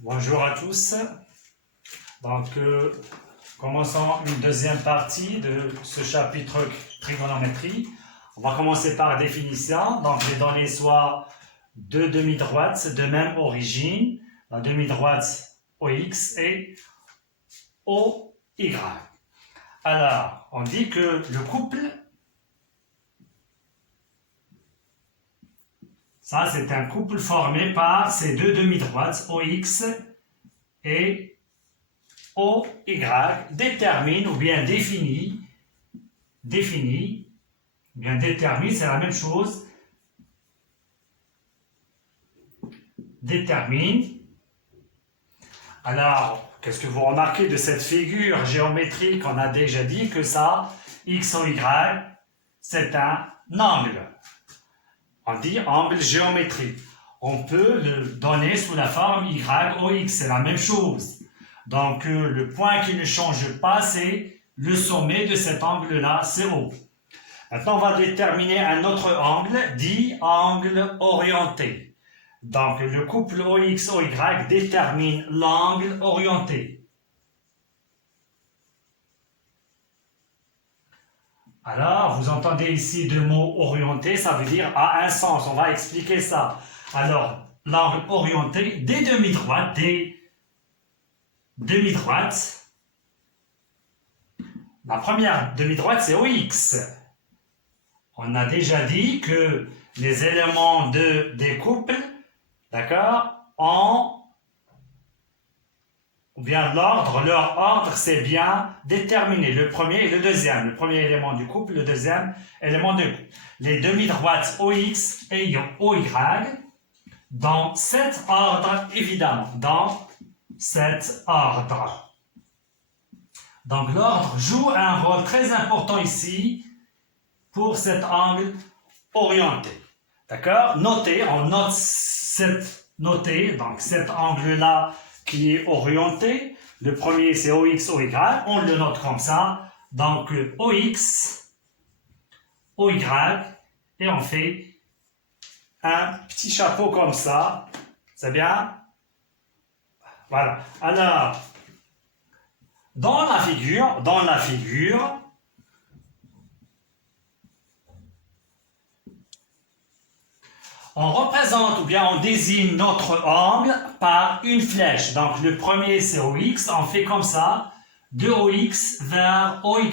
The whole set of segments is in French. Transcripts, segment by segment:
Bonjour à tous. Donc, commençons une deuxième partie de ce chapitre trigonométrie. On va commencer par la définition. Donc, les données soient deux demi-droites de même origine, la demi-droite OX et OY. Alors, on dit que le couple, ça c'est un couple formé par ces deux demi-droites OX et OY détermine ou bien définit, bien détermine, c'est la même chose, détermine. Alors, qu'est-ce que vous remarquez de cette figure géométrique? On a déjà dit que ça, X ou Y, c'est un angle. On dit angle géométrique. On peut le donner sous la forme Y ou X, c'est la même chose. Donc, le point qui ne change pas, c'est le sommet de cet angle-là, c'est O. Maintenant, on va déterminer un autre angle, dit angle orienté. Donc, le couple OX-OY détermine l'angle orienté. Alors, vous entendez ici deux mots orienté, ça veut dire à un sens. On va expliquer ça. Alors, l'angle orienté des demi-droites, la première demi-droite, c'est OX. On a déjà dit que les éléments des couples, d'accord, ou bien l'ordre, leur ordre, c'est bien déterminé. Le premier et le deuxième. Le premier élément du couple, le deuxième élément du couple. Les demi-droites OX et OY, dans cet ordre, évidemment, dans cet ordre. Donc l'ordre joue un rôle très important ici pour cet angle orienté. D'accord? Notez, on note donc cet angle-là qui est orienté. Le premier c'est OX, OY, on le note comme ça. Donc OX, OY, et on fait un petit chapeau comme ça. C'est bien? Voilà. Alors, dans la figure, on représente ou bien on désigne notre angle par une flèche. Donc le premier c'est OX, on fait comme ça, de OX vers OY,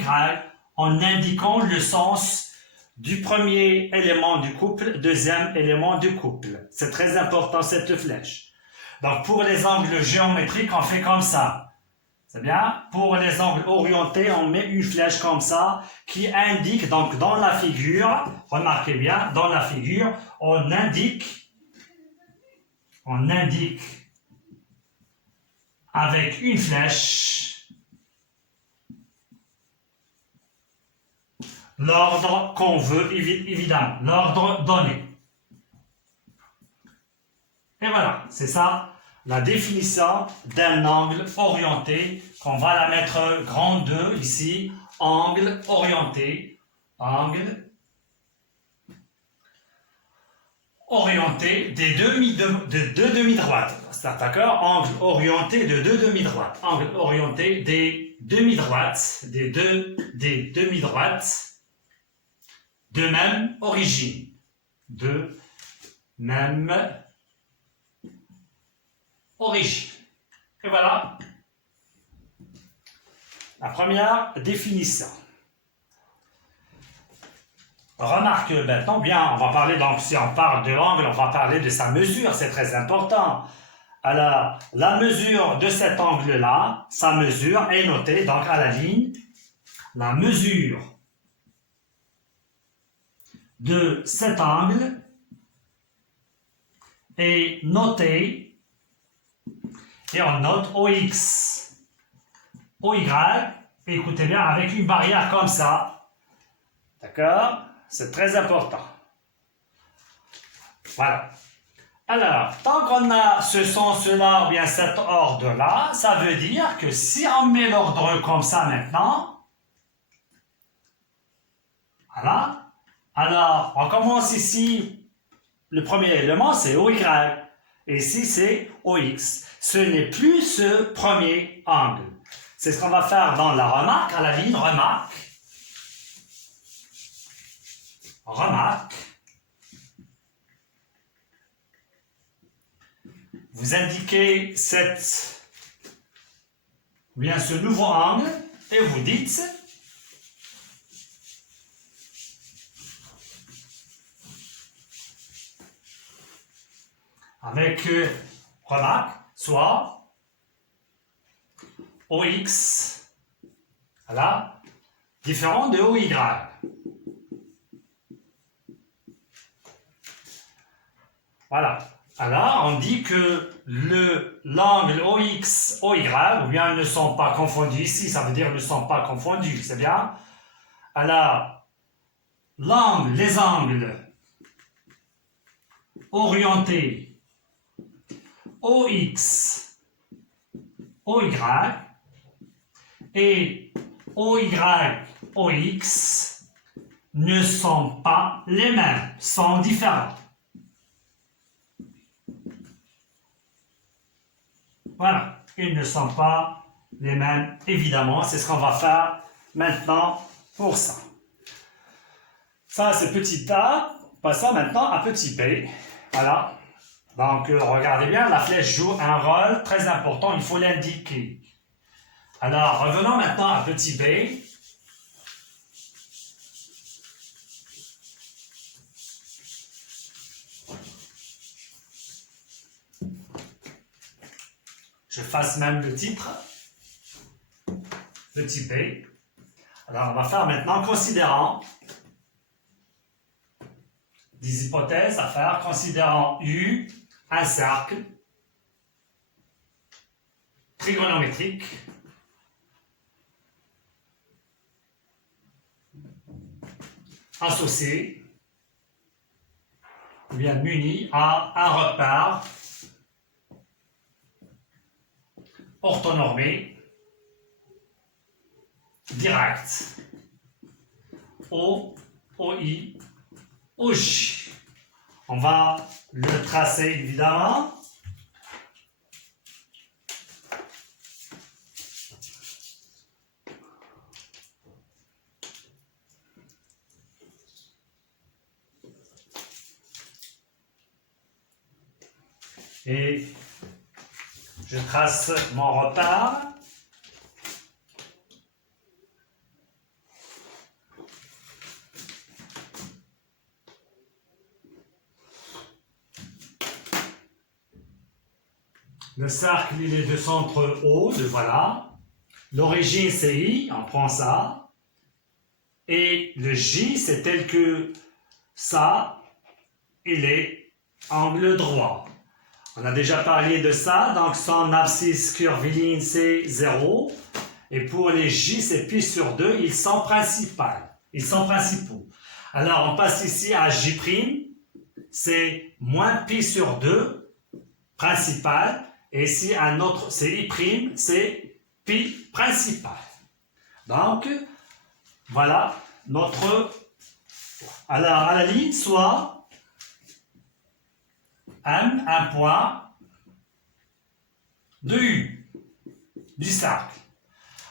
en indiquant le sens du premier élément du couple, deuxième élément du couple. C'est très important cette flèche. Donc pour les angles géométriques, on fait comme ça. C'est bien? Pour les angles orientés, on met une flèche comme ça qui indique, donc dans la figure, remarquez bien, dans la figure, on indique avec une flèche l'ordre qu'on veut, évidemment, l'ordre donné. Et voilà, c'est ça la définition d'un angle orienté, qu'on va la mettre grand 2 ici, angle orienté des deux demi-droites. C'est d'accord? Angle orienté de deux demi-droites. Angle orienté des demi-droites, des demi-droites de même origine. De même origine. Et voilà la première définition. Remarque maintenant, bien, on va parler, donc si on parle de l'angle, on va parler de sa mesure, c'est très important. Alors, la mesure de cet angle-là, sa mesure est notée, donc à la ligne, la mesure de cet angle est notée, et on note OX, OY, écoutez bien, avec une barrière comme ça, d'accord? C'est très important. Voilà. Alors, tant qu'on a ce sens-là ou bien cet ordre-là, ça veut dire que si on met l'ordre comme ça maintenant, voilà, alors on commence ici, le premier élément c'est OY. Et ici, c'est OX. Ce n'est plus ce premier angle. C'est ce qu'on va faire dans la remarque, à la ligne remarque. Remarque. Vous indiquez ce nouveau angle et vous dites avec remarque, soit OX, voilà, différent de OY. Voilà. Alors, on dit que l'angle OX, OY, ou bien ne sont pas confondus ici, ça veut dire ne sont pas confondus, c'est bien. Alors, les angles orientés OX, OY et OY, OX ne sont pas les mêmes, sont différents. Voilà, ils ne sont pas les mêmes, évidemment. C'est ce qu'on va faire maintenant pour ça. Ça, c'est petit a. Passons maintenant à petit b. Voilà. Donc, regardez bien, la flèche joue un rôle très important, il faut l'indiquer. Alors, revenons maintenant à petit b. Je fasse même le titre. Petit b. Alors, on va faire maintenant, considérant des hypothèses à faire, considérant U, un cercle trigonométrique associé ou bien muni à un repère orthonormé direct O, OI, OJ. On va le tracer évidemment. Et je trace mon repère. Le cercle, il est de centre O, le voilà. L'origine, c'est I, on prend ça. Et le J, c'est tel que ça, il est angle droit. On a déjà parlé de ça, donc son abscisse curviligne, c'est 0. Et pour les J, c'est pi sur 2, ils sont principaux. Alors, on passe ici à J', c'est moins pi sur 2, principal. Et ici, un autre, c'est I', c'est pi principal. Donc, voilà notre... Alors, à la ligne, soit M, un point de U, du cercle.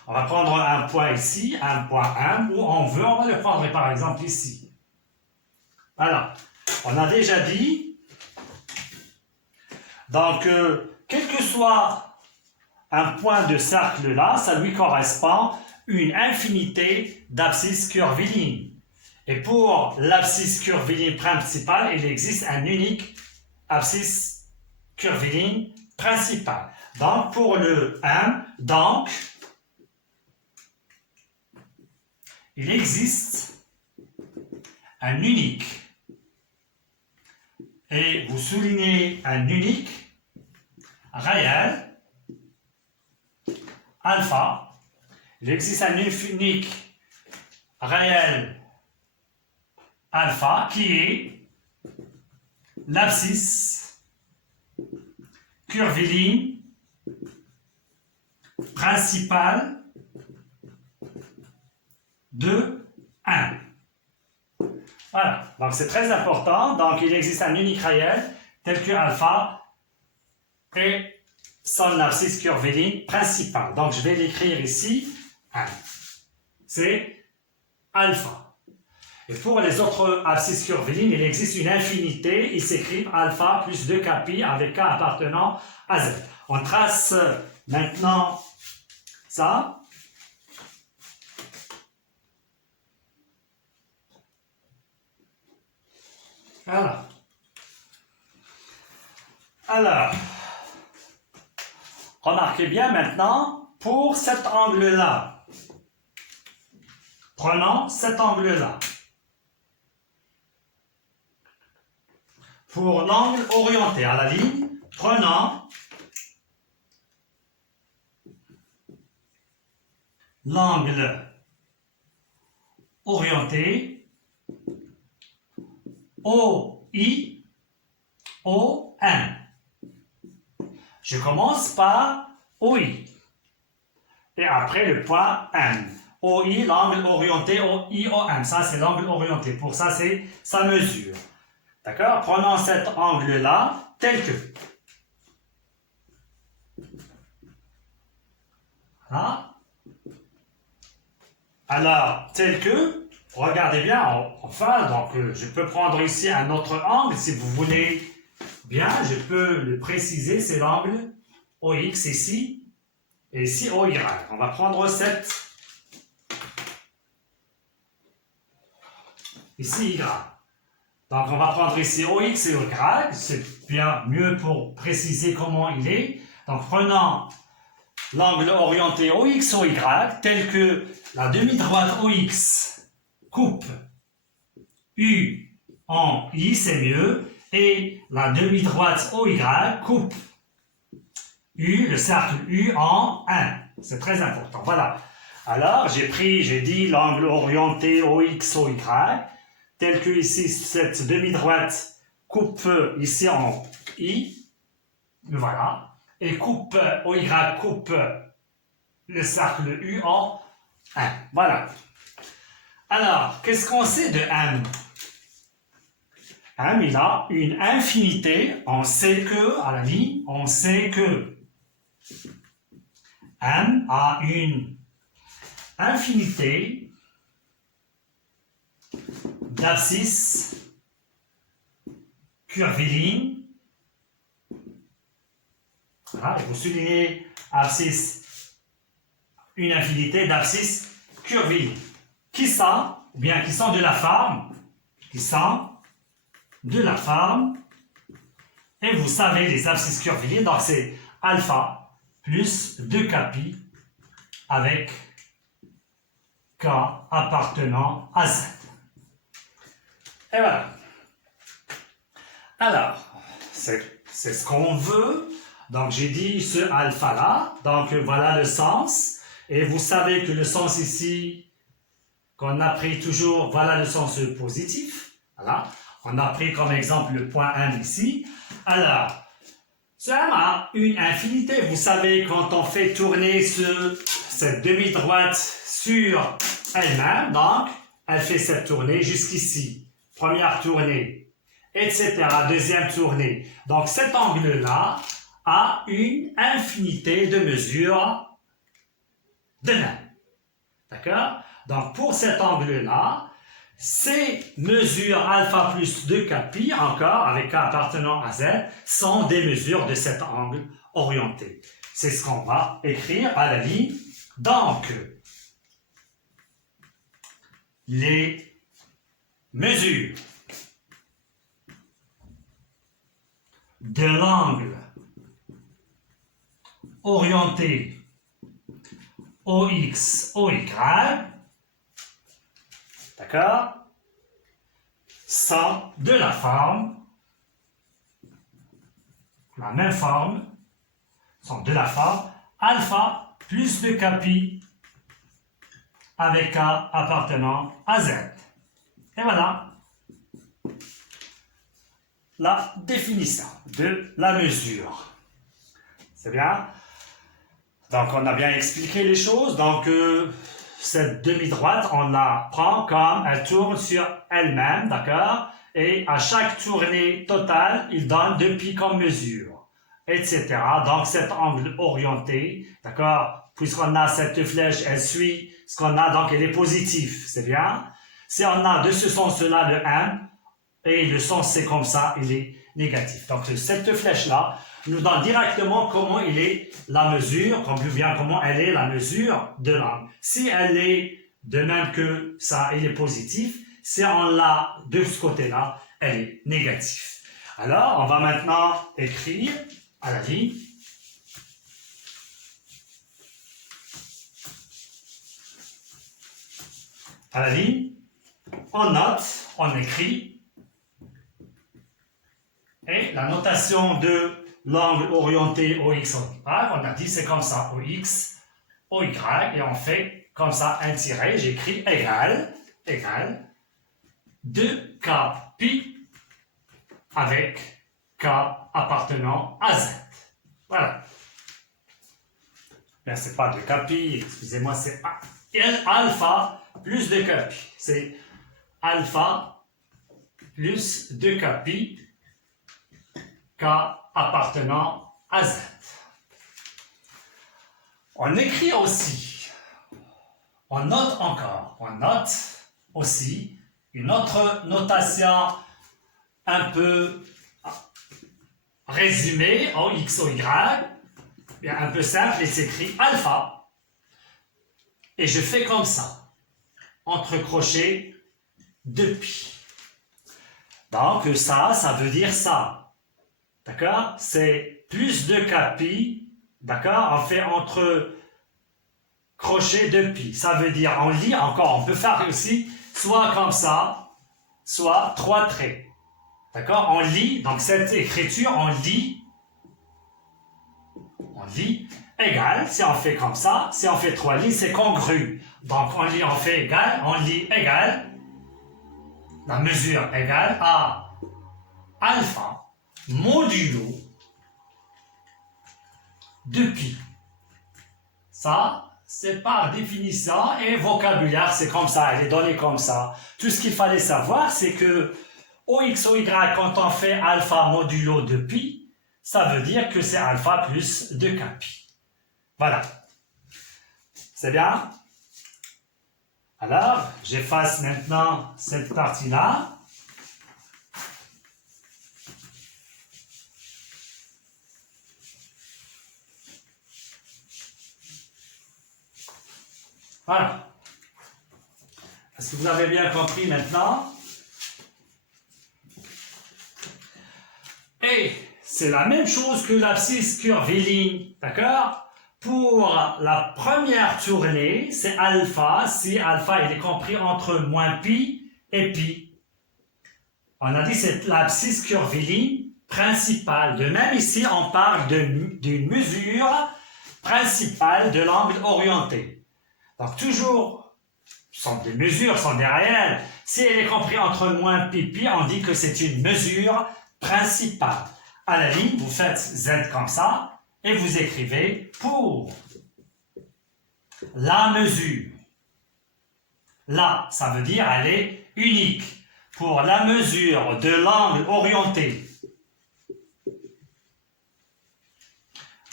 On va prendre un point ici, un point M, où on veut, on va le prendre par exemple ici. Voilà. On a déjà dit, donc, quel que soit un point de cercle là, ça lui correspond une infinité d'abscisses curvilignes. Et pour l'abscisse curviligne principale, il existe un unique abscisse curviligne principale. Donc, pour le M, donc, il existe un unique. Et vous soulignez un unique réel, alpha. Il existe un unique réel alpha qui est l'abscisse curviligne principale de 1. Voilà, donc c'est très important. Donc il existe un unique réel tel que alpha et son abscisse curviligne principale. Donc, je vais l'écrire ici, M. C'est alpha. Et pour les autres abscisses curvilignes, il existe une infinité. Ils s'écrivent alpha plus 2k pi avec k appartenant à z. On trace maintenant ça. Voilà. Alors, remarquez bien maintenant, pour cet angle-là, prenons cet angle-là. Pour l'angle orienté à la ligne, prenons l'angle orienté OI, OM. Je commence par OI. Et après le point M. OI, l'angle orienté, OI, OM. Ça, c'est l'angle orienté. Pour ça, c'est sa mesure. D'accord? Prenons cet angle-là, tel que. Voilà. Alors, tel que, regardez bien, enfin, donc je peux prendre ici un autre angle, si vous voulez bien, je peux le préciser, c'est l'angle OX ici, et ici OY. On va prendre cette, ici Y. Donc on va prendre ici OX et OY, c'est bien mieux pour préciser comment il est. Donc prenons l'angle orienté OX, OY, tel que la demi-droite OX coupe U en I, c'est mieux, et la demi-droite OY coupe U, le cercle U en 1. C'est très important. Voilà. Alors, j'ai dit l'angle orienté OX, OY, tel que ici, cette demi-droite coupe ici en I. Voilà. Et coupe OY coupe le cercle U en 1. Voilà. Alors, qu'est-ce qu'on sait de M? M, il a une infinité. On sait que, à la ligne, on sait que M a une infinité d'abscisses curvilignes. Voilà, et vous soulignez abscisse, une infinité d'abscisses curvilignes. Qui sont, ou bien qui sont de la forme, et vous savez les abscisses curvilignes, donc c'est alpha plus 2k pi avec k appartenant à z. Et voilà. Alors, c'est ce qu'on veut. Donc j'ai dit ce alpha là, donc voilà le sens, et vous savez que le sens ici, qu'on a pris toujours, voilà le sens positif. Voilà. On a pris comme exemple le point M ici. Alors, ce M a une infinité. Vous savez, quand on fait tourner cette demi-droite sur elle-même, donc, elle fait cette tournée jusqu'ici. Première tournée, etc. Deuxième tournée. Donc, cet angle-là a une infinité de mesures de même. D'accord? Donc, pour cet angle-là, ces mesures alpha plus 2k pi, encore, avec k appartenant à z, sont des mesures de cet angle orienté. C'est ce qu'on va écrire à la ligne. Donc, les mesures de l'angle orienté OX, OY, d'accord, sont de la forme, la même forme, sont de la forme alpha plus 2k pi avec k appartenant à z. Et voilà la définition de la mesure. C'est bien? Donc, on a bien expliqué les choses. Donc, cette demi-droite, on la prend comme elle tourne sur elle-même, d'accord? Et à chaque tournée totale, il donne 2 pi comme mesure. etc. Donc, cet angle orienté, d'accord, puisqu'on a cette flèche, elle suit ce qu'on a, donc elle est positive, c'est bien. Si on a de ce sens-là le 1, et le sens c'est comme ça, il est négatif. Donc, cette flèche-là nous donne directement comment il est la mesure, ou bien comment elle est la mesure de l'angle. Si elle est de même que ça, il est positif. Si on l'a de ce côté-là, elle est négative. Alors, on va maintenant écrire à la ligne. À la ligne, on note, on écrit. Et la notation de l'angle orienté OX, OY, on a dit c'est comme ça, OX, OY, et on fait comme ça un tiret, j'écris égal 2K pi avec K appartenant à Z. Voilà. Bien, c'est pas 2K pi, excusez-moi, c'est alpha plus 2K pi. C'est alpha plus 2K pi K appartenant à Z. On écrit aussi, on note encore, on note aussi une autre notation un peu résumée en X ou Y, bien un peu simple, et s'écrit alpha. Et je fais comme ça, entre crochets de pi. Donc ça veut dire ça. D'accord? C'est plus de K pi, d'accord? On fait entre crochets de pi. Ça veut dire, on lit encore, on peut faire aussi soit comme ça, soit 3 traits. D'accord? On lit, donc cette écriture, on lit égal, si on fait comme ça, si on fait 3 lignes, c'est congru. Donc on lit, on fait égal, on lit égal, la mesure égale à alpha modulo de pi. Ça, c'est par définition et vocabulaire, c'est comme ça, elle est donnée comme ça. Tout ce qu'il fallait savoir, c'est que OX, OY, quand on fait alpha modulo de pi, ça veut dire que c'est alpha plus 2K pi. Voilà. C'est bien? Alors, j'efface maintenant cette partie-là. Voilà. Est-ce que vous avez bien compris maintenant? Et c'est la même chose que l'abscisse curviligne, d'accord? Pour la première tournée, c'est alpha, si alpha il est compris entre moins pi et pi. On a dit c'est l'abscisse curviligne principale. De même ici, on parle d'une mesure principale de l'angle orienté. Donc toujours, sont des mesures, sont des réels. Si elle est comprise entre moins pi et pi, on dit que c'est une mesure principale. À la ligne, vous faites Z comme ça et vous écrivez pour la mesure. Là, ça veut dire elle est unique. Pour la mesure de l'angle orienté.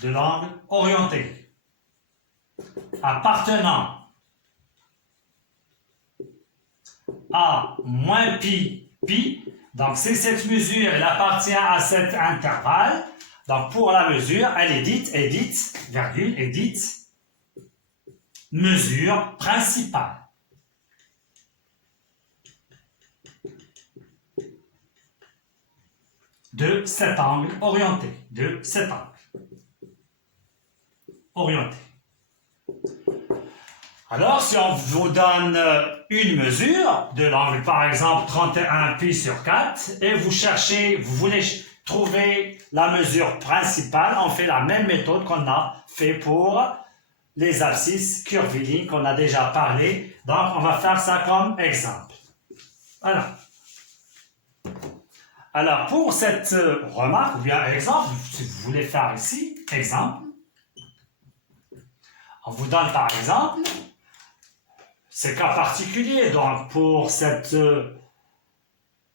De l'angle orienté. Appartenant à moins pi, pi. Donc, si cette mesure elle appartient à cet intervalle, donc pour la mesure, elle est dite, virgule, est dite mesure principale. De cet angle orienté. De cet angle orienté. Alors, si on vous donne une mesure de l'angle, par exemple 31 pi sur 4, et vous voulez trouver la mesure principale, on fait la même méthode qu'on a fait pour les abscisses curvilignes qu'on a déjà parlé. Donc, on va faire ça comme exemple. Voilà. Alors, pour cette remarque, ou bien exemple, si vous voulez faire ici, exemple, on vous donne par exemple, c'est cas particulier, donc pour cette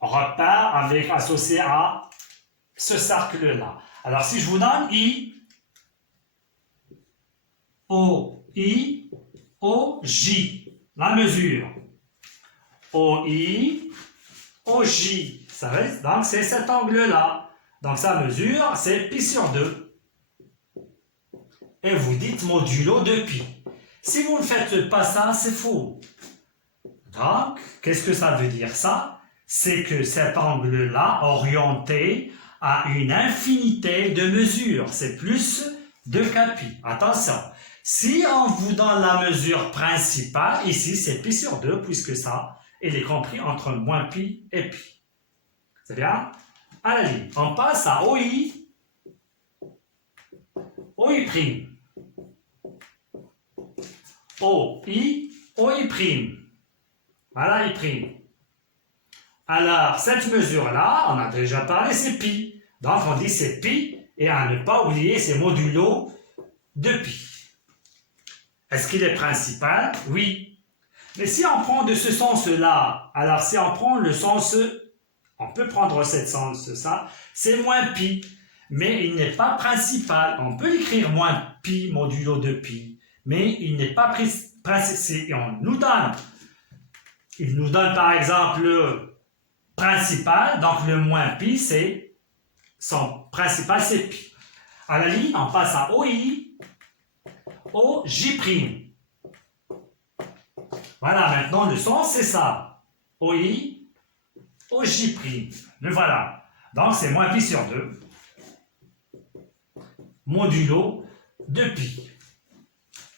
repère avec associé à ce cercle-là. Alors, si je vous donne I, O, I, O, J, la mesure. O, I, O, J. Ça reste, donc, c'est cet angle-là. Donc, sa mesure, c'est pi sur 2. Et vous dites modulo de pi. Si vous ne faites pas ça, c'est faux. Donc, qu'est-ce que ça veut dire ça? C'est que cet angle-là, orienté à une infinité de mesures, c'est plus de pi. Attention, si on vous donne la mesure principale, ici c'est pi sur 2, puisque ça, il est compris entre moins pi et pi. C'est bien? Allez, on passe à OI. OI'. OI, OI'. Voilà, I'. Alors, cette mesure-là, on a déjà parlé, c'est pi. Donc, on dit c'est pi, et à ne pas oublier, c'est modulo de pi. Est-ce qu'il est principal? Oui. Mais si on prend de ce sens-là, alors si on prend le sens, on peut prendre cette sens, ça, c'est moins pi. Mais il n'est pas principal. On peut l'écrire moins pi modulo de pi, mais il n'est pas principal. Il nous donne par exemple le principal, donc le moins pi, c'est son principal, c'est pi. À la ligne, on passe à OI, OJ'. Voilà, maintenant le sens, c'est ça. OI, OJ'. Le voilà. Donc c'est moins pi sur 2. Modulo de pi.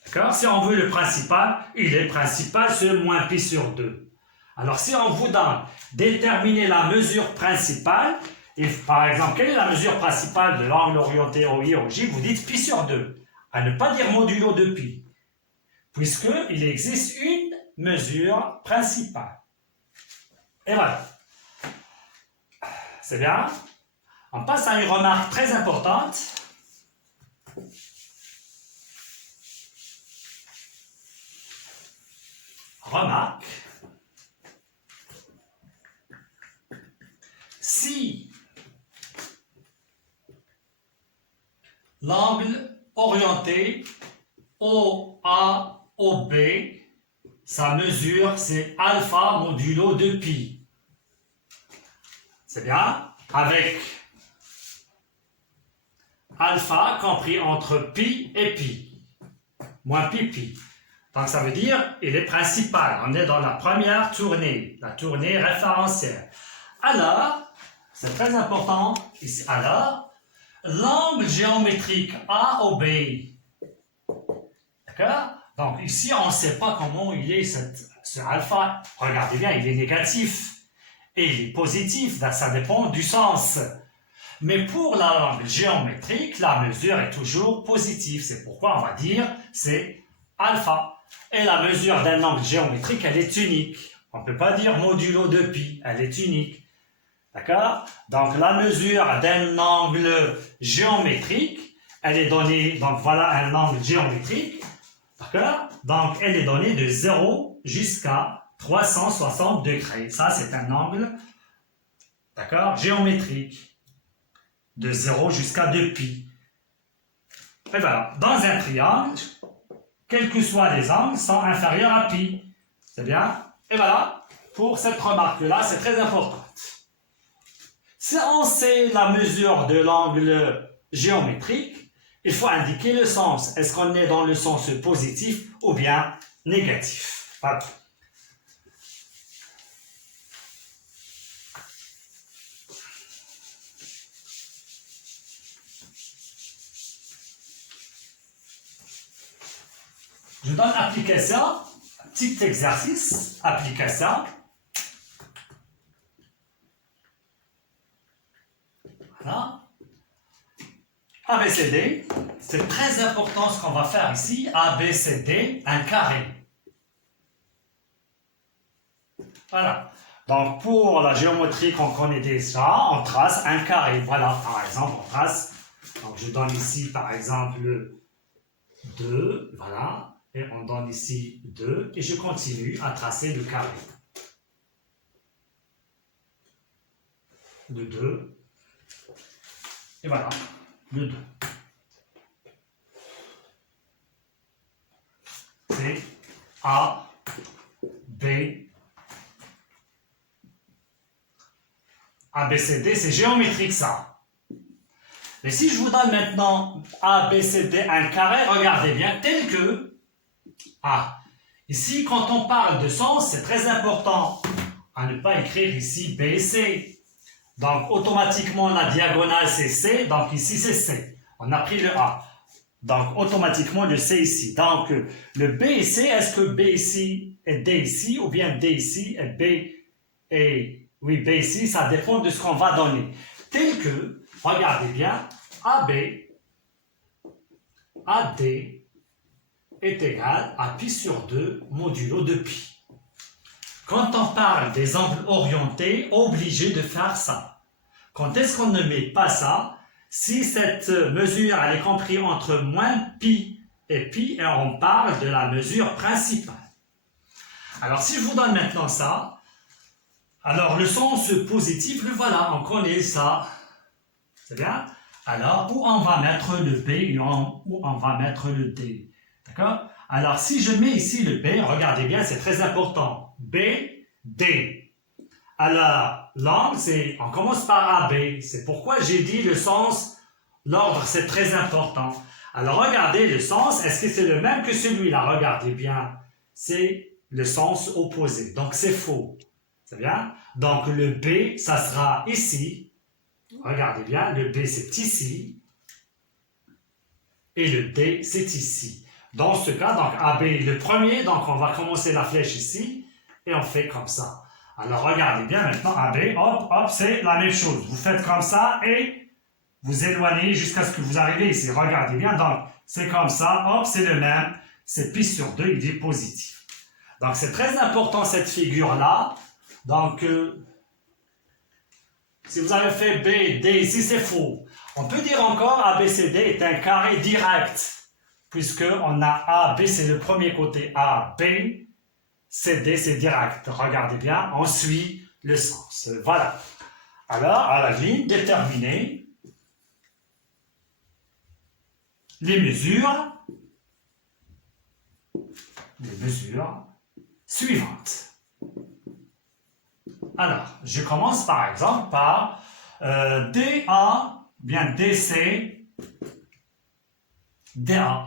D'accord? Si on veut le principal, il est principal, c'est moins pi sur 2. Alors, si on vous donne déterminer la mesure principale, et par exemple, quelle est la mesure principale de l'angle orienté OI, OJ, vous dites pi sur 2. À ne pas dire modulo de pi, puisqu'il existe une mesure principale. Et voilà. C'est bien? On passe à une remarque très importante. Remarque. Si l'angle orienté OA, OB, sa mesure c'est alpha modulo de pi. C'est bien? Avec alpha compris entre pi et pi. Moins pi, pi. Donc ça veut dire il est principal. On est dans la première tournée, la tournée référentielle. Alors, c'est très important ici. Alors, l'angle géométrique AOB, d'accord? Donc ici, on ne sait pas comment il est ce alpha. Regardez bien, il est négatif et il est positif. Ça dépend du sens. Mais pour l'angle géométrique, la mesure est toujours positive. C'est pourquoi on va dire c'est alpha. Et la mesure d'un angle géométrique, elle est unique. On ne peut pas dire modulo de pi, elle est unique. D'accord? Donc la mesure d'un angle géométrique, elle est donnée, donc voilà un angle géométrique. D'accord? Donc elle est donnée de 0 jusqu'à 360 degrés. Ça, c'est un angle, d'accord, géométrique. De 0 jusqu'à 2 pi. Et voilà. Dans un triangle, quels que soient les angles, sont inférieurs à pi. C'est bien? Et voilà. Pour cette remarque-là, c'est très important. Si on sait la mesure de l'angle géométrique, il faut indiquer le sens. Est-ce qu'on est dans le sens positif ou bien négatif? Voilà. Je donne application, petit exercice, application. Voilà. ABCD, c'est très important ce qu'on va faire ici. ABCD, un carré. Voilà. Donc pour la géométrie qu'on connaît déjà, on trace un carré. Voilà, par exemple, on trace. Donc je donne ici par exemple 2, voilà. Et on donne ici 2. Et je continue à tracer le carré. De 2. Et voilà. le 2. C'est A, B, A, B, C, D, c'est géométrique ça. Mais si je vous donne maintenant A, B, C, D, un carré, regardez bien, tel que A. Ici, quand on parle de sens, c'est très important à ne pas écrire ici B et C. Donc, automatiquement, la diagonale, c'est C. Donc, ici, c'est C. On a pris le A. Donc, automatiquement, le C ici. Donc, le B et C, est-ce que B ici est D ici ou bien D ici est B et... Oui, B ici, ça dépend de ce qu'on va donner. Tel que, regardez bien, AB, AD est égal à pi sur 2 modulo de pi. Quand on parle des angles orientés, obligé de faire ça. Quand est-ce qu'on ne met pas ça? Si cette mesure elle est comprise entre moins pi et pi, et on parle de la mesure principale. Alors si je vous donne maintenant ça, alors le sens positif, le voilà, on connaît ça. C'est bien? Alors, où on va mettre le B et où on va mettre le D. D'accord? Alors, si je mets ici le B, regardez bien, c'est très important. B, D. Alors, l'angle, c'est, on commence par AB. C'est pourquoi j'ai dit le sens, l'ordre, c'est très important. Alors, regardez le sens, est-ce que c'est le même que celui-là? Regardez bien, c'est le sens opposé. Donc, c'est faux. C'est bien? Donc, le B, ça sera ici. Regardez bien, le B, c'est ici. Et le D, c'est ici. Dans ce cas, donc AB est le premier, donc on va commencer la flèche ici, et on fait comme ça. Alors, regardez bien maintenant, AB, hop, hop, c'est la même chose. Vous faites comme ça, et vous éloignez jusqu'à ce que vous arrivez ici. Regardez bien, donc, c'est comme ça, hop, c'est le même, c'est pi sur 2, il est positif. Donc, c'est très important cette figure-là. Donc, si vous avez fait B, D ici, c'est faux. On peut dire encore ABCD est un carré direct, puisqu'on a A, B, c'est le premier côté, A, B, C, D, c'est direct. Regardez bien, on suit le sens. Voilà. Alors, à la ligne déterminée, les mesures suivantes. Alors, je commence par exemple par DA, bien DC, DA.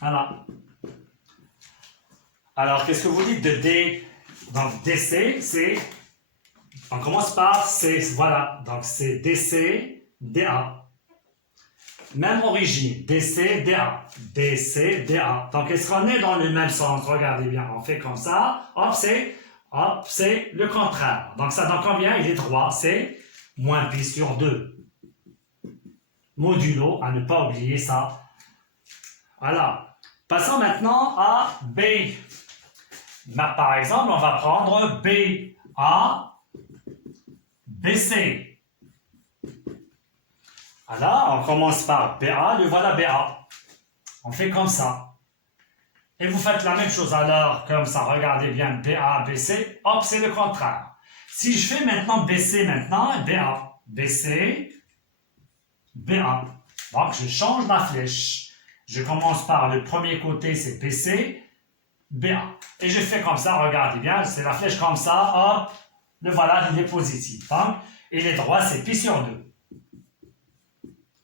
Voilà. Alors, qu'est-ce que vous dites de D? Donc, DC, c'est... On commence par C, voilà. Donc, c'est DC, DA. Même origine, DC, DA. DC, DA. Donc, est-ce qu'on est dans le même sens? Regardez bien, on fait comme ça. Hop, c'est le contraire. Donc, ça donne combien? Il est droit, c'est moins pi sur 2. Modulo, à ne pas oublier ça. Voilà. Passons maintenant à B. Par exemple, on va prendre BA, BC. Alors, on commence par BA, le voilà BA. On fait comme ça. Et vous faites la même chose alors, comme ça, regardez bien, BA, BC, hop, c'est le contraire. Si je fais maintenant BC maintenant, BA, BC, BA. Donc, je change la flèche. Je commence par le premier côté, c'est BC, BA. Et je fais comme ça, regardez bien, c'est la flèche comme ça, hop, le voilà, il est positif. Donc, et les droits, c'est pi sur 2.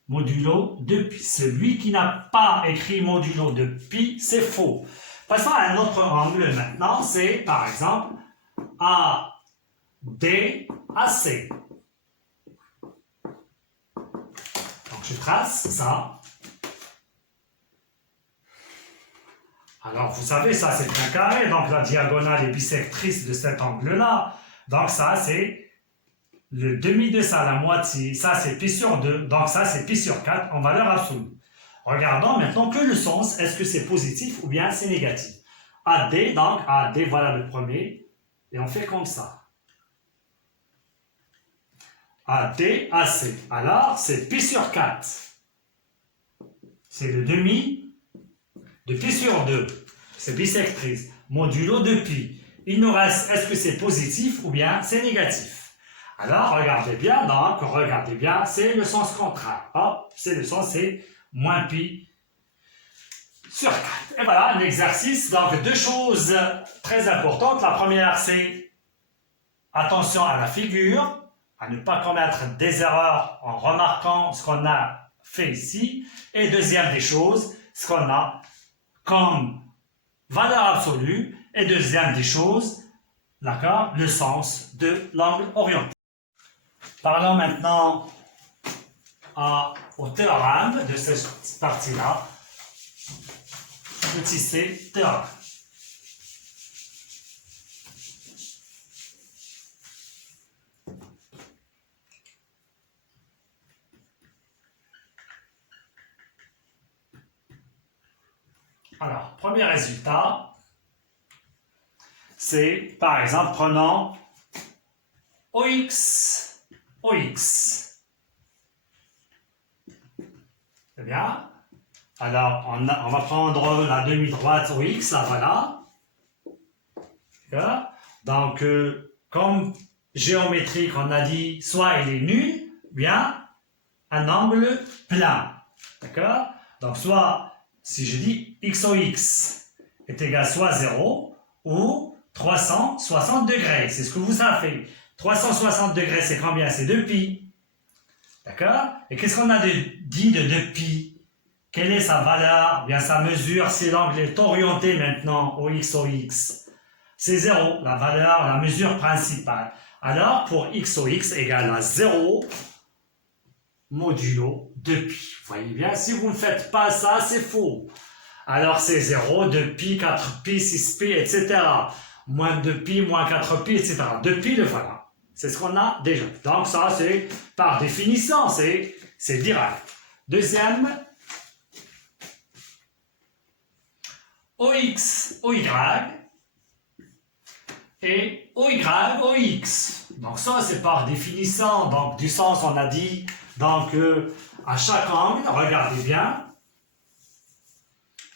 Modulo de pi. Celui qui n'a pas écrit modulo de pi, c'est faux. Passons à un autre angle maintenant, c'est par exemple AD, AC. Donc je trace ça. Alors vous savez, ça c'est un carré, donc la diagonale est bisectrice de cet angle-là. Donc ça c'est le demi de ça, la moitié, ça c'est pi sur 2, donc ça c'est pi sur 4 en valeur absolue. Regardons maintenant que le sens, est-ce que c'est positif ou bien c'est négatif. AD, donc AD, voilà le premier, et on fait comme ça. AD, AC, alors c'est pi sur 4. C'est le demi de pi sur 2, c'est bisectrice, modulo de pi. Il nous reste, est-ce que c'est positif ou bien c'est négatif? Alors, regardez bien, c'est le sens contraire. Hop, c'est le sens, c'est moins pi sur 4. Et voilà, un exercice. Donc, deux choses très importantes. La première, c'est attention à la figure, à ne pas commettre des erreurs en remarquant ce qu'on a fait ici. Et deuxième des choses, ce qu'on a comme valeur absolue. Et deuxième des choses, d'accord, le sens de l'angle orienté. Parlons maintenant au théorème de cette partie-là. Petit c, théorème. Alors, premier résultat, c'est, par exemple, prenons OX. C'est bien. Alors, on va prendre la demi-droite OX, là, voilà. D'accord. Donc, comme géométrique, on a dit, soit il est nul, bien, un angle plein. D'accord. Donc, soit, si je dis XOX est égal soit 0 ou 360 degrés. C'est ce que vous savez. 360 degrés, c'est combien? C'est 2pi. D'accord? Et qu'est-ce qu'on a dit de 2pi? Quelle est sa valeur? Bien, sa mesure, si l'angle est orienté maintenant au XOX, c'est 0, la valeur, la mesure principale. Alors, pour XOX égale à 0 modulo 2pi. Vous voyez bien, si vous ne faites pas ça, c'est faux. Alors, c'est 0, 2pi, 4pi, 6pi, etc. Moins 2pi, moins 4pi, etc. 2pi, le voilà. C'est ce qu'on a déjà. Donc, ça, c'est par définition, c'est direct. Deuxième, OX, OY et OY, OX. Donc, ça, c'est par définition. Donc, du sens, on a dit, donc, à chaque angle, regardez bien.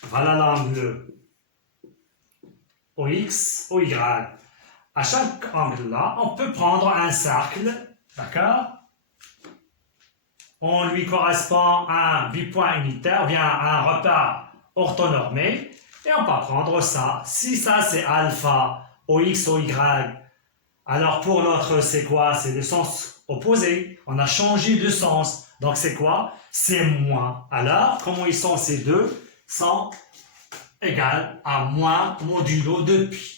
Voilà l'angle OX, OY. À chaque angle là, on peut prendre un cercle, d'accord? On lui correspond un bipoint unitaire, bien un repère orthonormé, et on va prendre ça. Si ça c'est alpha, OX, OY, alors pour l'autre c'est quoi? C'est le sens opposé. On a changé de sens. Donc c'est quoi? C'est moins. Alors, comment ils sont ces deux? Sont égales à moins modulo 2pi.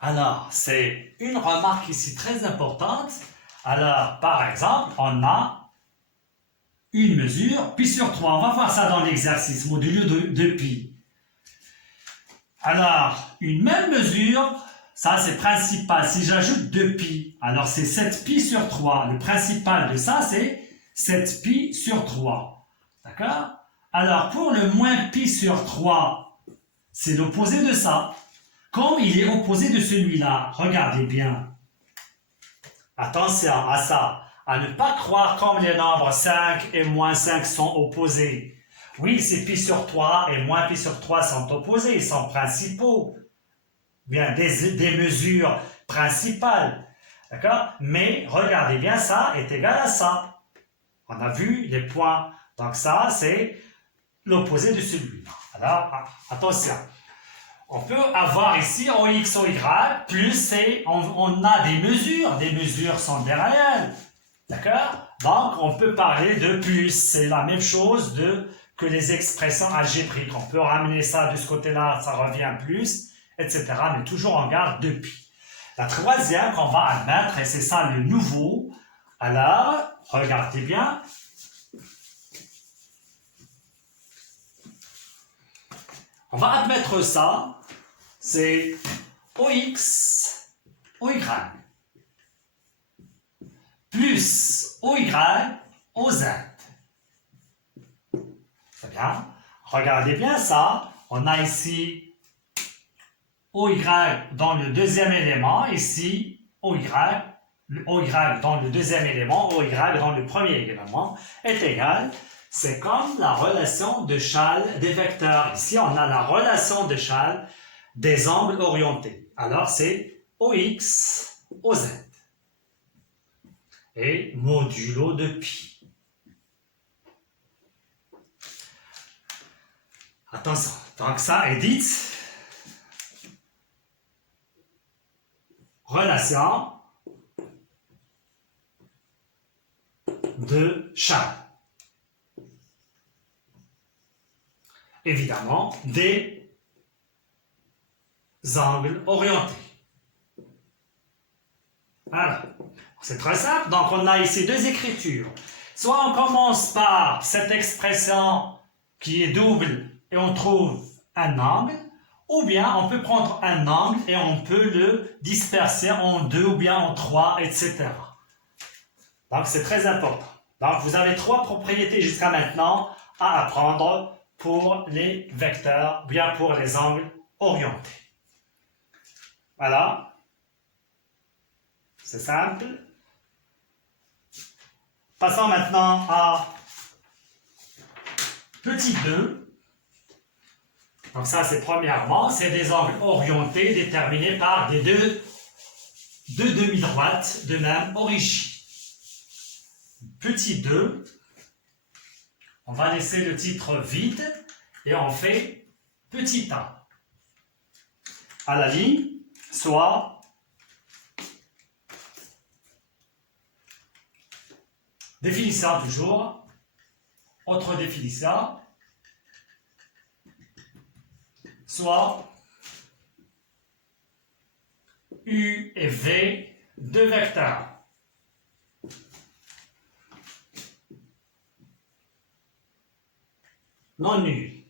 Alors, c'est une remarque ici très importante. Alors, par exemple, on a une mesure, pi sur 3. On va voir ça dans l'exercice, modulo 2pi. Alors, une même mesure, ça c'est principal. Si j'ajoute 2pi, alors c'est 7pi sur 3. Le principal de ça, c'est 7pi sur 3. D'accord? Alors, pour le moins pi sur 3, c'est l'opposé de ça. Comme il est opposé de celui-là, regardez bien. Attention à ça, à ne pas croire comme les nombres 5 et moins 5 sont opposés. Oui, c'est pi sur 3 et moins pi sur 3 sont opposés, ils sont principaux. Bien, des mesures principales. D'accord? Mais regardez bien, ça est égal à ça. On a vu les points. Donc ça, c'est l'opposé de celui-là. Alors, attention. On peut avoir ici OX, OY, plus on a des mesures sont des réels. D'accord? Donc, on peut parler de plus. C'est la même chose que les expressions algébriques. On peut ramener ça de ce côté-là, ça revient plus, etc. Mais toujours on garde 2pi. La troisième qu'on va admettre, et c'est ça le nouveau, alors, regardez bien. On va admettre ça, c'est OX, OY, plus OY, OZ. C'est bien. Regardez bien ça. On a ici OY dans le deuxième élément, ici OY dans le deuxième élément, OY dans le premier élément, est égal. C'est comme la relation de Chasles des vecteurs. Ici, on a la relation de Chasles des angles orientés. Alors, c'est OX, OZ. Et modulo de pi. Attention, donc ça édite relation de Charles. Évidemment, des angles orientés. Voilà. C'est très simple. Donc, on a ici deux écritures. Soit on commence par cette expression qui est double et on trouve un angle, ou bien on peut prendre un angle et on peut le disperser en deux ou bien en trois, etc. Donc, c'est très important. Donc, vous avez trois propriétés jusqu'à maintenant à apprendre pour les vecteurs, bien pour les angles orientés. Voilà. C'est simple. Passons maintenant à petit 2. Donc ça, c'est premièrement, c'est des angles orientés déterminés par des deux demi-droites de même origine. Petit 2, on va laisser le titre vide et on fait petit a. À la ligne, soit définition toujours, autre définition, soit U et V, deux vecteurs. Non nuls.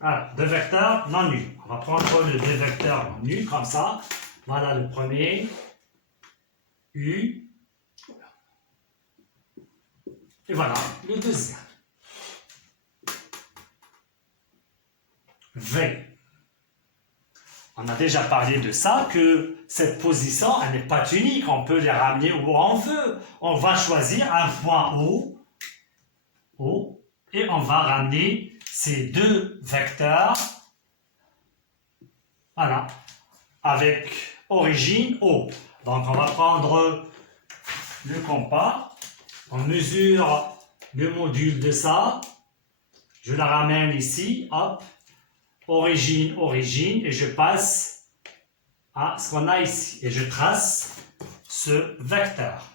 Alors, deux vecteurs non nuls. On va prendre le deux vecteurs non nuls comme ça. Voilà le premier, U, et voilà le deuxième, V. On a déjà parlé de ça, que cette position, elle n'est pas unique, on peut les ramener où on veut. On va choisir un point O, et on va ramener ces deux vecteurs, voilà, avec origine O. Donc on va prendre le compas, on mesure le module de ça, je la ramène ici, hop, origine, origine, et je passe à ce qu'on a ici, et je trace ce vecteur.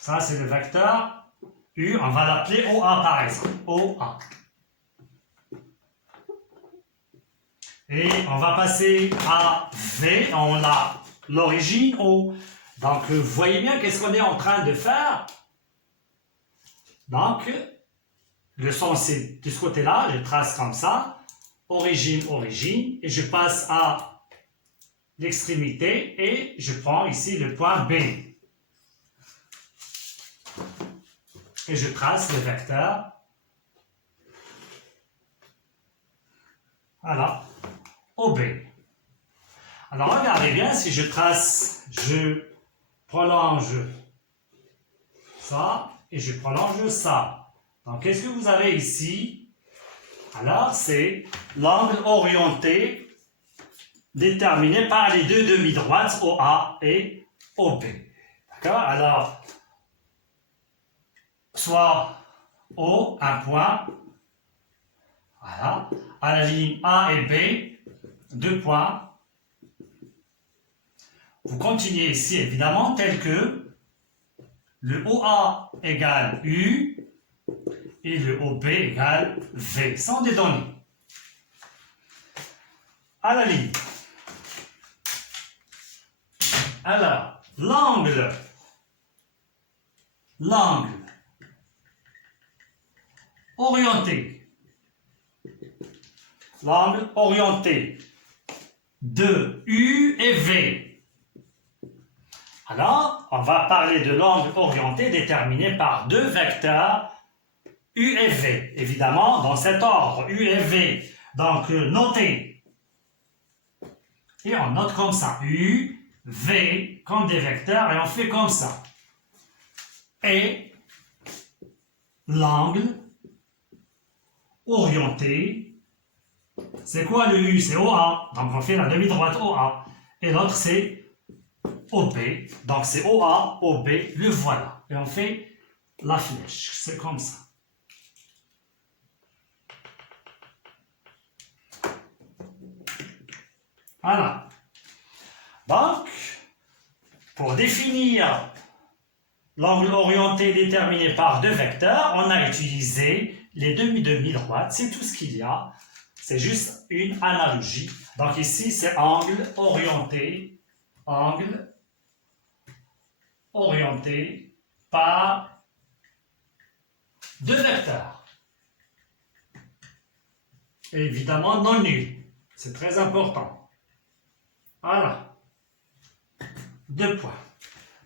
Ça c'est le vecteur U, on va l'appeler OA par exemple, OA. Et on va passer à V, on a l'origine O. Donc, vous voyez bien qu'est-ce qu'on est en train de faire. Donc, le sens c'est de ce côté-là, je trace comme ça, origine, origine, et je passe à l'extrémité et je prends ici le point B. Et je trace le vecteur. Voilà. OB. Alors regardez bien, si je trace, je prolonge ça et je prolonge ça. Donc qu'est-ce que vous avez ici? Alors c'est l'angle orienté déterminé par les deux demi-droites OA et OB. D'accord? Alors, soit O, un point, voilà, à la ligne A et B, deux points. Vous continuez ici évidemment tel que le OA égale U et le OB égale V, sans des données. À la ligne. Alors, l'angle orienté. L'angle orienté de U et V. Alors, on va parler de l'angle orienté déterminé par deux vecteurs U et V. Évidemment, dans cet ordre, U et V. Donc, notez. Et on note comme ça. U, V, comme des vecteurs, et on fait comme ça. Et l'angle orienté. C'est quoi le U? C'est OA. Donc on fait la demi-droite OA. Et l'autre c'est OB. Donc c'est OA, OB, le voilà. Et on fait la flèche. C'est comme ça. Voilà. Donc, pour définir l'angle orienté déterminé par deux vecteurs, on a utilisé les demi-droites. C'est tout ce qu'il y a. C'est juste une analogie. Donc ici, c'est angle orienté par deux vecteurs. Et évidemment, non nul. C'est très important. Voilà. 2 points.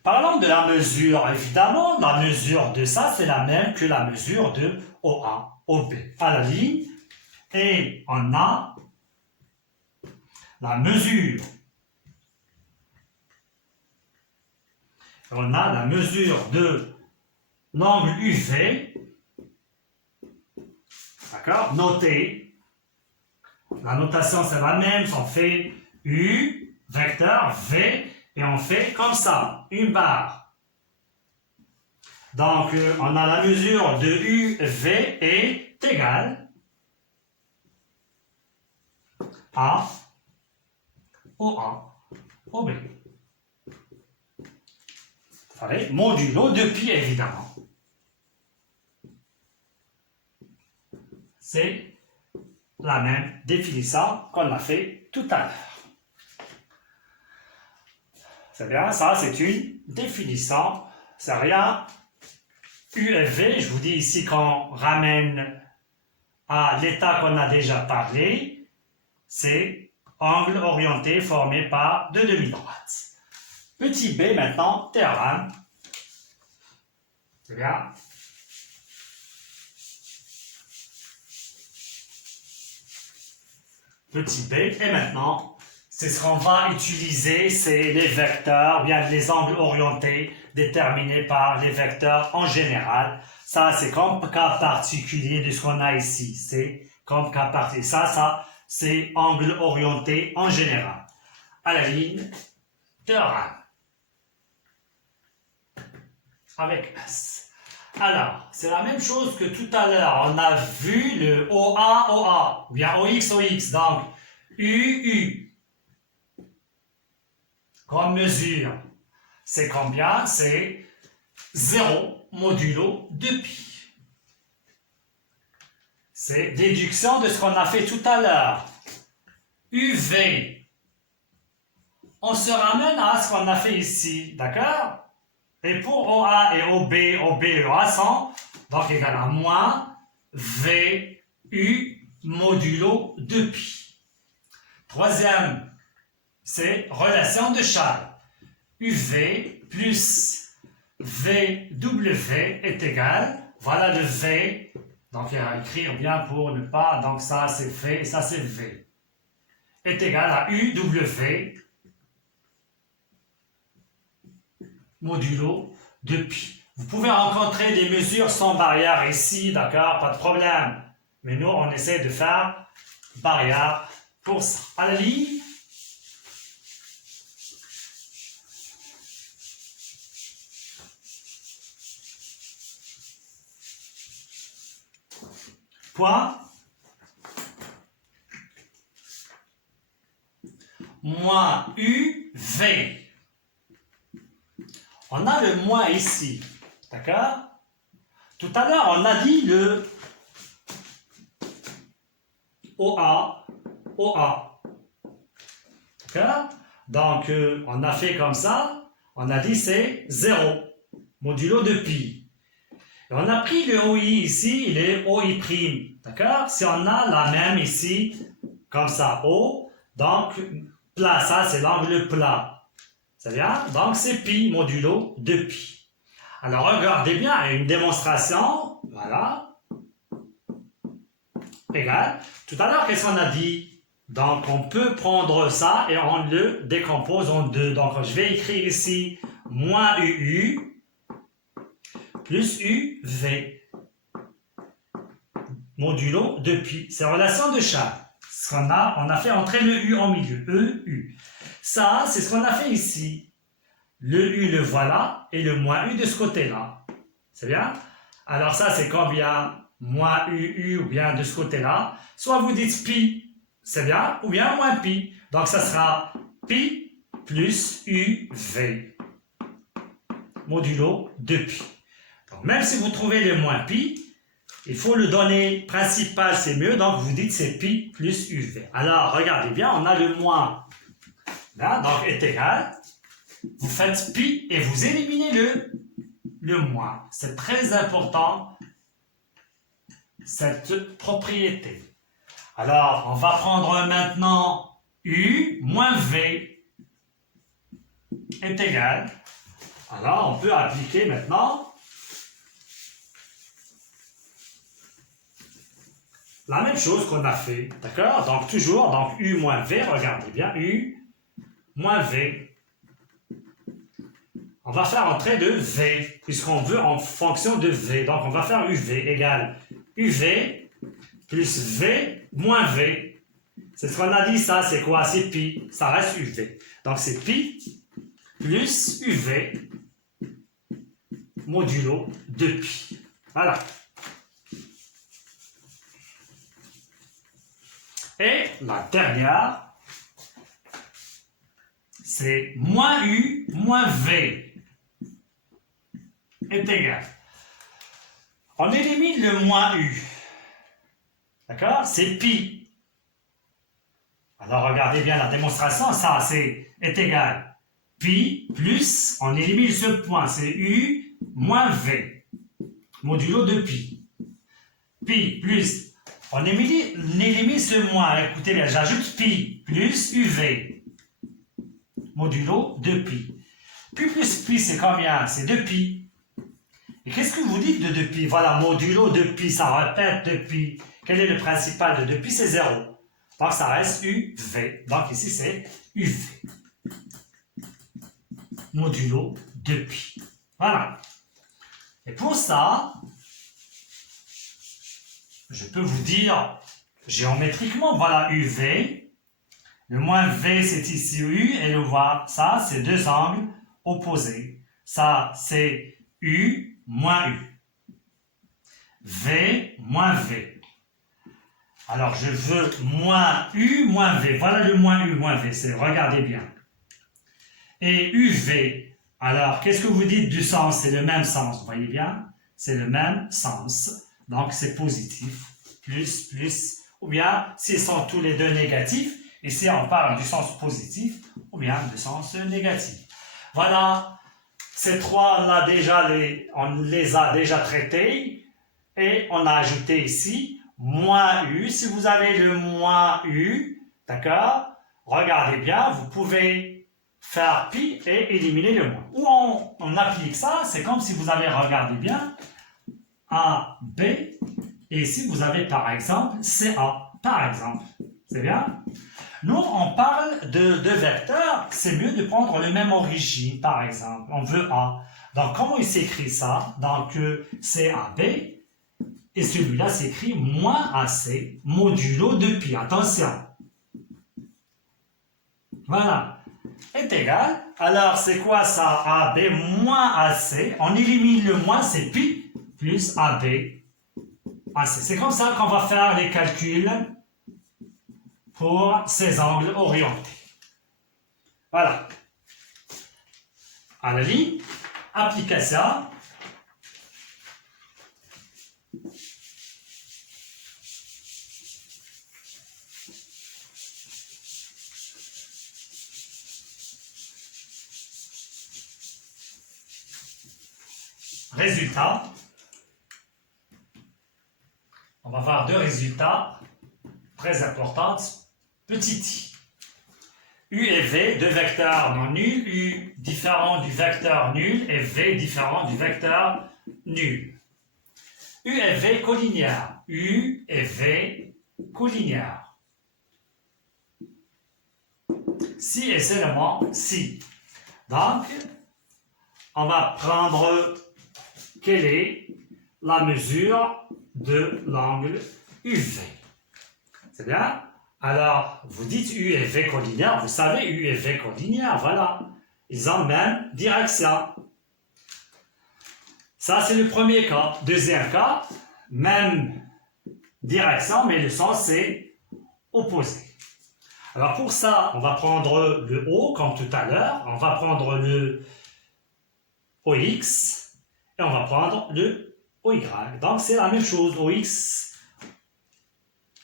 Parlons de la mesure. Évidemment, la mesure de ça, c'est la même que la mesure de OA, OB. À la ligne. Et on a la mesure. On a la mesure de l'angle UV. D'accord? Notez. La notation, c'est la même. On fait U, vecteur, V, et on fait comme ça, une barre. Donc, on a la mesure de UV est égale à OA, OB. Allez, modulo de pi, évidemment. C'est la même définition qu'on a fait tout à l'heure. C'est bien, ça c'est une définition, c'est rien. UFV, je vous dis ici qu'on ramène à l'état qu'on a déjà parlé, c'est angle orienté formé par deux demi-droites. Petit b maintenant, théorème. C'est bien. Petit b, et maintenant, c'est ce qu'on va utiliser, c'est les vecteurs, bien les angles orientés déterminés par les vecteurs en général. Ça, c'est comme cas particulier de ce qu'on a ici. C'est comme cas particulier. Ça, c'est angle orienté en général. À la ligne, théorème. Avec S. Alors, c'est la même chose que tout à l'heure. On a vu le OA, ou bien OX. Donc, UU. Comme mesure, c'est combien? C'est 0 modulo 2pi. C'est déduction de ce qu'on a fait tout à l'heure. UV. On se ramène à ce qu'on a fait ici, d'accord? Et pour OA et OB et OA sont donc égal à moins VU modulo 2pi. Troisième, c'est relation de Charles. UV plus VW est égal, voilà le V, donc il va écrire bien pour ne pas, donc ça c'est V, ça c'est V, est égal à UW modulo 2pi. Vous pouvez rencontrer des mesures sans barrière ici, d'accord, pas de problème. Mais nous, on essaie de faire barrière pour ça. À la ligne, point, moins UV. On a le moins ici, d'accord? Tout à l'heure, on a dit le OA. D'accord? Donc, on a fait comme ça, on a dit c'est 0, modulo de pi. Et on a pris le OI ici, il est OI', d'accord? Si on a la même ici, comme ça, O, donc plat, ça c'est l'angle plat. C'est bien? Donc c'est pi modulo de pi. Alors regardez bien, une démonstration, voilà, égal. Tout à l'heure, qu'est-ce qu'on a dit? Donc on peut prendre ça et on le décompose en deux. Donc je vais écrire ici moins UU plus UV. modulo de pi. C'est relation de Charles. Ce qu'on a, on a fait entrer le U en milieu. E, U. Ça, c'est ce qu'on a fait ici. Le U, le voilà, et le moins U de ce côté-là. C'est bien? Alors ça, c'est combien? Moins U, ou bien de ce côté-là. Soit vous dites pi, c'est bien, ou bien moins pi. Donc ça sera pi plus UV. Modulo de pi. Donc, même si vous trouvez le moins pi, il faut le donner principal, c'est mieux. Donc vous dites c'est pi plus UV. Alors regardez bien, on a le moins. Là, donc est égal. Vous faites pi et vous éliminez le moins. C'est très important, cette propriété. Alors, on va prendre maintenant U moins V est égal. Alors, on peut appliquer maintenant la même chose qu'on a fait. D'accord? Donc, toujours, donc U moins V, regardez bien, U moins V. On va faire entrer de V, puisqu'on veut en fonction de V. Donc, on va faire UV égale UV plus V moins V. C'est ce qu'on a dit, ça, c'est quoi? C'est pi. Ça reste UV. Donc, c'est pi plus UV modulo de pi. Voilà. Et la dernière, c'est moins U moins V est égal. On élimine le moins U. D'accord? C'est pi. Alors regardez bien la démonstration, ça est égal. Pi plus, on élimine ce point, c'est U moins V. Modulo de pi. Pi plus, on élimine ce moins. Écoutez bien, j'ajoute pi plus UV. Modulo de pi. Pi plus pi, c'est combien? C'est 2pi. Et qu'est-ce que vous dites de 2pi? Voilà, modulo de pi, ça répète de pi. Quel est le principal de 2pi? C'est 0. Donc, ça reste UV. Donc, ici, c'est UV. Modulo de pi. Voilà. Et pour ça, je peux vous dire géométriquement, voilà UV. Le moins V, c'est ici U. Et le voir, ça, c'est deux angles opposés. Ça, c'est U moins U. V moins V. Alors, je veux moins U moins V. Voilà le moins U moins V. Regardez bien. Et UV. Alors, qu'est-ce que vous dites du sens? C'est le même sens. Vous voyez bien? C'est le même sens. Donc, c'est positif. Plus, plus. Ou bien, s'ils sont tous les deux négatifs, ici, on parle du sens positif, ou bien du sens négatif. Voilà. Ces trois, on les a déjà traités. Et on a ajouté ici moins U. Si vous avez le moins U, d'accord, regardez bien, vous pouvez faire pi et éliminer le moins. Où on applique ça, c'est comme si vous avez, regardé bien, A, B, et ici vous avez par exemple CA, par exemple. C'est bien? Nous, on parle de vecteurs, c'est mieux de prendre le même origine, par exemple. On veut A. Donc, comment il s'écrit ça? Donc, CAB. Et celui-là s'écrit moins AC modulo de pi. Attention. Voilà. Est égal. Alors, c'est quoi ça? AB moins AC. On élimine le moins, c'est pi plus AB AC. C'est comme ça qu'on va faire les calculs pour ces angles orientés. Voilà. À la ligne, application. Résultat. On va voir deux résultats très importants. Petit i. U et V, deux vecteurs non nuls. U différent du vecteur nul et V différent du vecteur nul. U et V collinéaires. U et V collinéaires. Si et seulement si. Donc, on va prendre quelle est la mesure de l'angle UV. C'est bien? Alors, vous dites U et V collinaires, vous savez U et V collinaires, voilà. Ils ont même direction. Ça, c'est le premier cas. Deuxième cas, même direction, mais le sens est opposé. Alors pour ça, on va prendre le O comme tout à l'heure, on va prendre le OX et on va prendre le OY. Donc c'est la même chose, OX,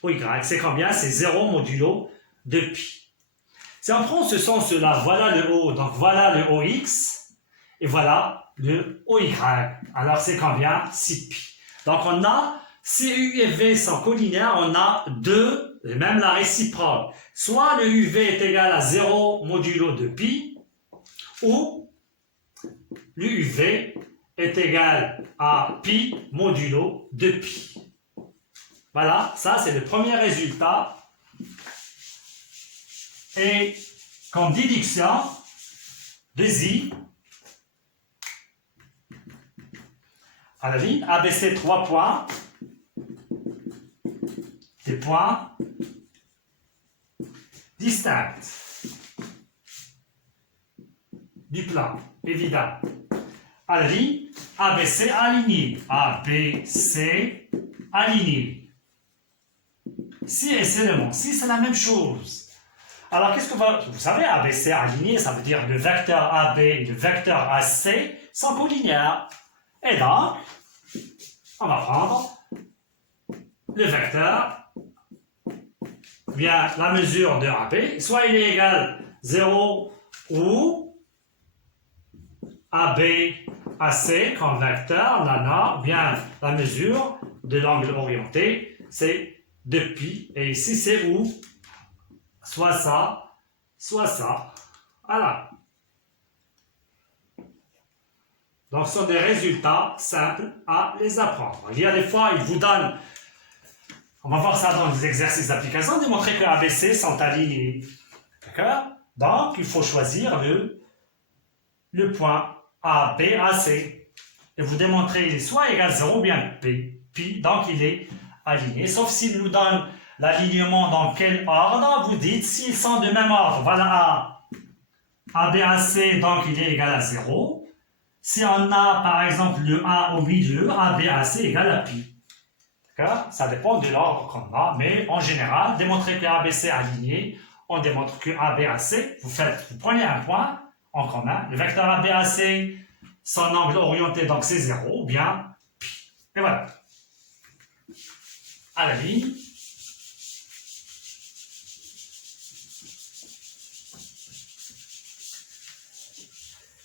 OY. C'est combien? C'est 0 modulo de pi. Si on prend ce sens-là, voilà le O, donc voilà le OX et voilà le OY. Alors c'est combien? 6 pi. Donc on a, si U et V sont collinaires, on a deux, et même la réciproque. Soit le UV est égal à 0 modulo de pi, ou l'UV est égal à pi modulo de pi. Voilà, ça c'est le premier résultat. Et comme déduction de I, à la ligne ABC 3 points, des points distincts du plan, évident. À la ligne ABC aligné, ABC aligné. Si et seulement, si c'est la même chose. Alors, qu'est-ce que vous savez, ABC aligné, ça veut dire le vecteur AB et le vecteur AC sont collinaires. Et donc, on va prendre le vecteur, bien la mesure de AB, soit il est égal 0 ou AB, AC comme vecteur, nana, bien la mesure de l'angle orienté, c'est 2 pi. Et ici, c'est où? Soit ça, soit ça. Voilà. Donc, ce sont des résultats simples à les apprendre. Il y a des fois, ils vous donnent, on va voir ça dans les exercices d'application, démontrer que ABC sont alignés. D'accord? Donc, il faut choisir le point A, B, A, C. Et vous démontrez qu'il est soit égal à 0 ou bien pi, donc il est aligné. Sauf s'il nous donne l'alignement dans quel ordre, vous dites s'ils sont de même ordre. Voilà A, B, A, C, donc il est égal à 0. Si on a par exemple le A au milieu, A, B, A, C égale à pi. D'accord? Ça dépend de l'ordre qu'on a, mais en général, démontrer que A, B, C est aligné, on démontre que A, B, A, C, vous prenez un point en commun, le vecteur A, B, A, C, son angle orienté, donc c'est 0, ou bien pi. Et voilà. À la ligne.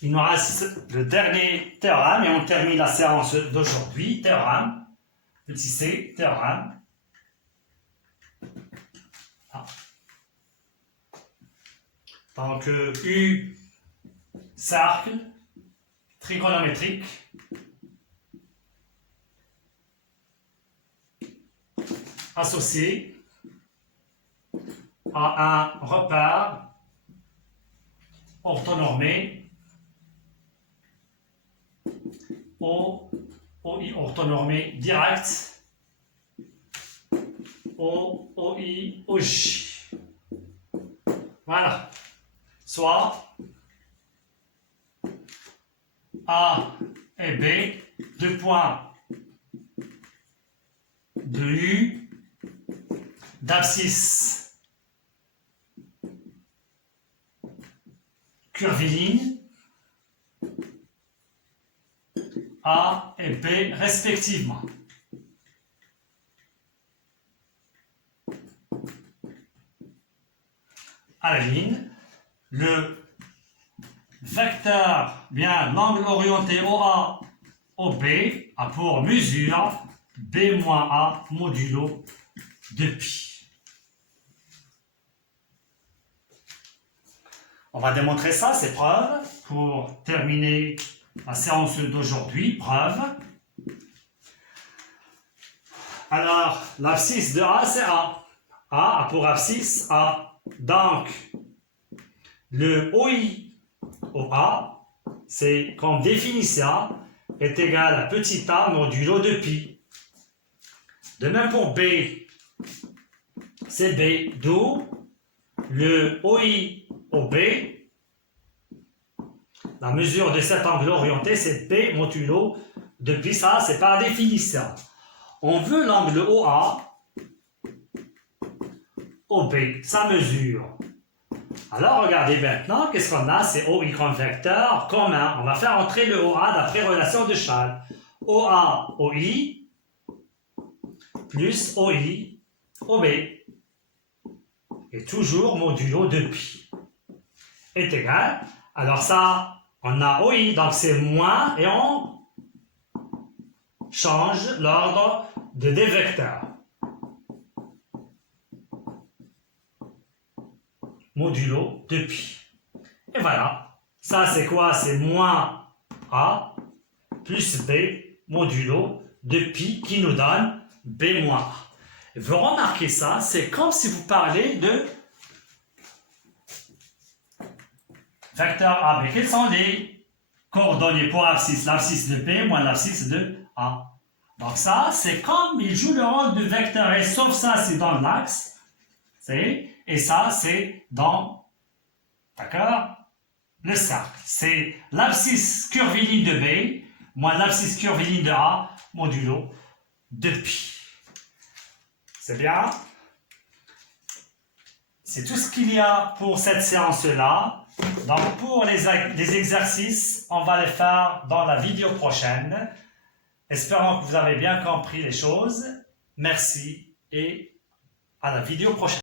Il nous reste le dernier théorème et on termine la séance d'aujourd'hui. Théorème, petit c, théorème. Ah. Donc, U, cercle, trigonométrique, associé à un repère orthonormé OI orthonormé direct, OI, OJ. Voilà. Soit A et B, deux points de U, d'abscisse curviligne, A et B respectivement. À la ligne, le vecteur, bien l'angle orienté OA, OB a pour mesure B moins A modulo de pi. On va démontrer ça, c'est preuve, pour terminer la séance d'aujourd'hui, preuve. Alors, l'abscisse de A, c'est A. A a pour abscisse A. Donc, le OI OA, c'est comme définition, est égal à petit a modulo de pi. De même pour B, c'est B, d'où le OI au B, la mesure de cet angle orienté, c'est B modulo. Depuis ça, c'est par définition. On veut l'angle OA, OB, sa mesure. Alors, regardez maintenant, qu'est-ce qu'on a? C'est OI comme vecteur commun. On va faire entrer le OA d'après relation de Chasles. OA, OI, plus OI, OB. Et toujours modulo de pi est égal. Alors ça, on a OI, donc c'est moins, et on change l'ordre des vecteurs. Modulo de pi. Et voilà. Ça, c'est quoi? C'est moins A plus B modulo de pi qui nous donne B moins A. Vous remarquez ça, c'est comme si vous parlez de vecteur A. Mais quelles sont les coordonnées pour l'abscisse? L'abscisse de B moins l'abscisse de A. Donc ça, c'est comme il joue le rôle de vecteur, et sauf ça, c'est dans l'axe. Et ça, c'est dans, d'accord, le cercle. C'est l'abscisse curviligne de B moins l'abscisse curviligne de A modulo de pi. C'est bien? C'est tout ce qu'il y a pour cette séance-là. Donc, pour les exercices, on va les faire dans la vidéo prochaine. Espérons que vous avez bien compris les choses. Merci et à la vidéo prochaine.